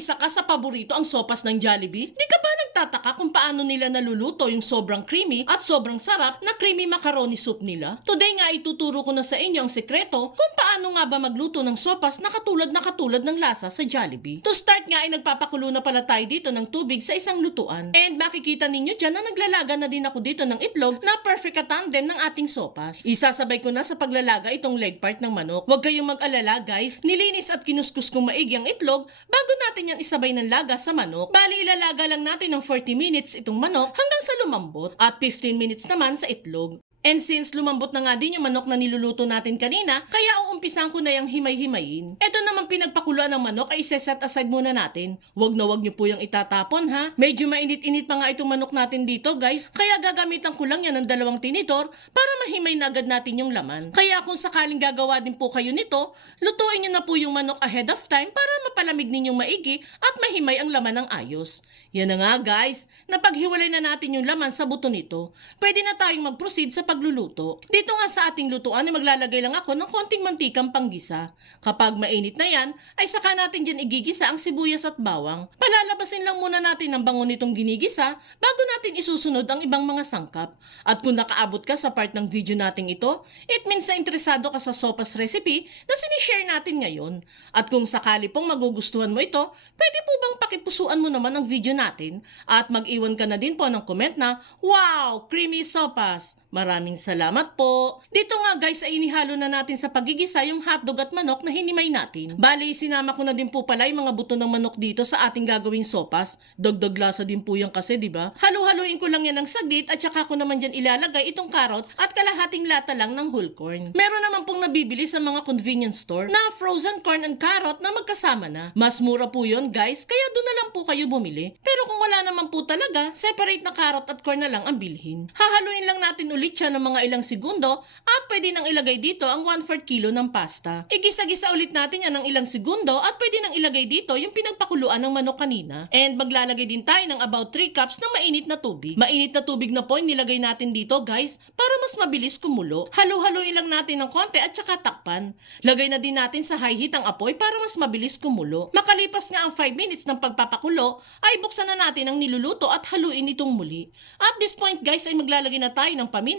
isa ka sa paborito ang sopas ng Jollibee? Di ka ba nagtataka kung paano nila naluluto yung sobrang creamy at sobrang sarap na creamy macaroni soup nila? Today nga ituturo ko na sa inyo ang sekreto kung paano nga ba magluto ng sopas na katulad ng lasa sa Jollibee. To start nga ay nagpapakulo na pala tayo dito ng tubig sa isang lutuan. And makikita ninyo dyan na naglalaga na din ako dito ng itlog na perfect katandem ng ating sopas. Isasabay ko na sa paglalaga itong leg part ng manok. Huwag kayong mag-alala guys, nilinis at kinuskus kong maigi ang itlog bago natin yan isabay ng laga sa manok. Bali ilalaga lang natin ng 40 minutes itong manok hanggang sa lumambot at 15 minutes naman sa itlog. And since lumambot na nga din yung manok na niluluto natin kanina, kaya uumpisan ko na yung himay-himayin. Ito naman pinagpakuluan ng manok ay set aside muna natin. Wag na wag nyo po yung itatapon ha. Medyo mainit-init pa nga itong manok natin dito guys, kaya gagamitan ko lang yan ng 2 tinitor para mahimay na agad natin yung laman. Kaya kung sakaling gagawa din po kayo nito, lutuin nyo na po yung manok ahead of time para mapalamig ninyong maigi at mahimay ang laman ng ayos. Yan na nga guys, napaghiwalay na natin yung laman sa buto nito. Pwede na tayong mag-proceed sa pagluluto. Dito nga sa ating lutuan ay maglalagay lang ako ng konting mantikang panggisa. Kapag mainit na yan, ay saka natin dyan igigisa ang sibuyas at bawang. Palalabasin lang muna natin ang bango nitong ginigisa bago natin isusunod ang ibang mga sangkap. At kung nakaabot ka sa part ng video nating ito, it means na interesado ka sa sopas recipe na sinishare natin ngayon. At kung sakali pong magugustuhan mo ito, pwede po bang pakipusuan mo naman ang video natin at mag-iwan ka na din po ng comment na, "Wow! Creamy sopas!" Maraming salamat po. Dito nga guys ay inihalo na natin sa pagigisa yung hotdog at manok na hinimay natin. Bali, sinama ko na din po pala yung mga buto ng manok dito sa ating gagawing sopas. Dagdag lasa din po yan kasi, di ba? Halu-haluin ko lang yan ng saglit at saka ko naman dyan ilalagay itong carrots at kalahating lata lang ng whole corn. Meron naman pong nabibili sa mga convenience store na frozen corn and carrot na magkasama na. Mas mura po yun guys, kaya doon na lang po kayo bumili. Pero kung wala naman po talaga, separate na carrot at corn na lang ang bilhin. Hahaluin lang natin ulit siya ng mga ilang segundo at pwede nang ilagay dito ang 1/4 kilo ng pasta. Igisa-gisa ulit natin yan ng ilang segundo at pwede nang ilagay dito yung pinagpakuluan ng manok kanina. And maglalagay din tayo ng about 3 cups ng mainit na tubig. Mainit na tubig na po yung nilagay natin dito guys para mas mabilis kumulo. Halu-haluin lang natin ng konti at saka takpan. Lagay na din natin sa high heat ang apoy para mas mabilis kumulo. Makalipas nga ang 5 minutes ng pagpapakulo ay buksan na natin ang niluluto at haluin itong muli. At this point guys ay maglalagay na tayo ng paminta,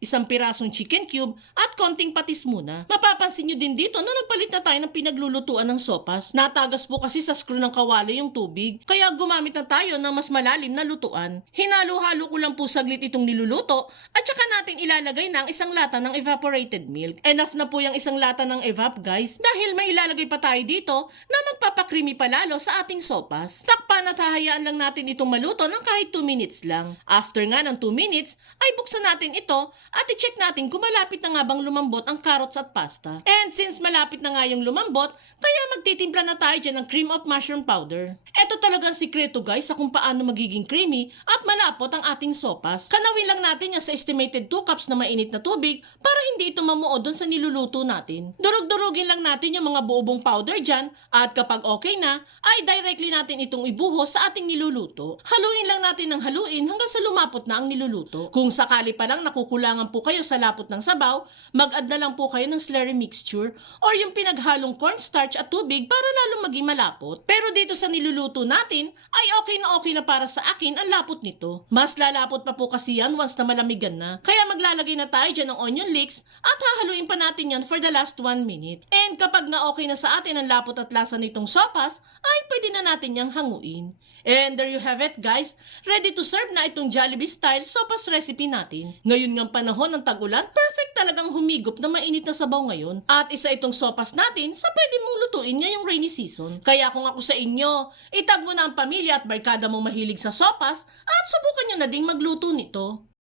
isang pirasong chicken cube at konting patis muna. Mapapansin nyo din dito na nagpalit na tayo ng pinaglulutuan ng sopas. Natagas po kasi sa screw ng kawali yung tubig, kaya gumamit na tayo ng mas malalim na lutuan. Hinalo-halo ko lang po saglit itong niluluto at saka natin ilalagay ng isang lata ng evaporated milk. Enough na po yung isang lata ng evap guys dahil may ilalagay pa tayo dito na magpapakrimi palalo sa ating sopas. Takpan at hahayaan lang natin itong maluto ng kahit 2 minutes lang. After nga ng 2 minutes ay buksan natin ito at i-check natin kung malapit na nga bang lumambot ang carrots at pasta. And since malapit na nga yung lumambot, kaya magtitimpla na tayo dyan ng cream of mushroom powder. Ito talagang sikreto guys sa kung paano magiging creamy at malapot ang ating sopas. Kanawin lang natin yan sa estimated 2 cups na mainit na tubig para hindi ito mamuo doon sa niluluto natin. Durug-durugin lang natin yung mga buobong powder dyan at kapag okay na, ay directly natin itong ibuhos sa ating niluluto. Haluin lang natin ng haluin hanggang sa lumapot na ang niluluto. Kung sakali pa lang nakukulangan po kayo sa lapot ng sabaw, mag-add na lang po kayo ng slurry mixture or yung pinaghalong cornstarch at tubig para lalong maging malapot. Pero dito sa niluluto natin, ay okay na para sa akin ang lapot nito. Mas lalapot pa po kasi yan once na malamigan na. Kaya maglalagay na tayo dyan ng onion leeks at hahaluin pa natin yan for the last 1 minute. And kapag na okay na sa atin ang lapot at lasa nitong sopas, ay pwede na natin yang hanguin. And there you have it guys, ready to serve na itong Jollibee style sopas recipe natin. Ngayon ng panahon ng tag-ulan, perfect talagang humigop na mainit na sabaw ngayon. At isa itong sopas natin sa pwede mong lutuin ngayong rainy season. Kaya kung ako sa inyo, itag mo na ang pamilya at barkada mong mahilig sa sopas at subukan nyo na ding magluto nito.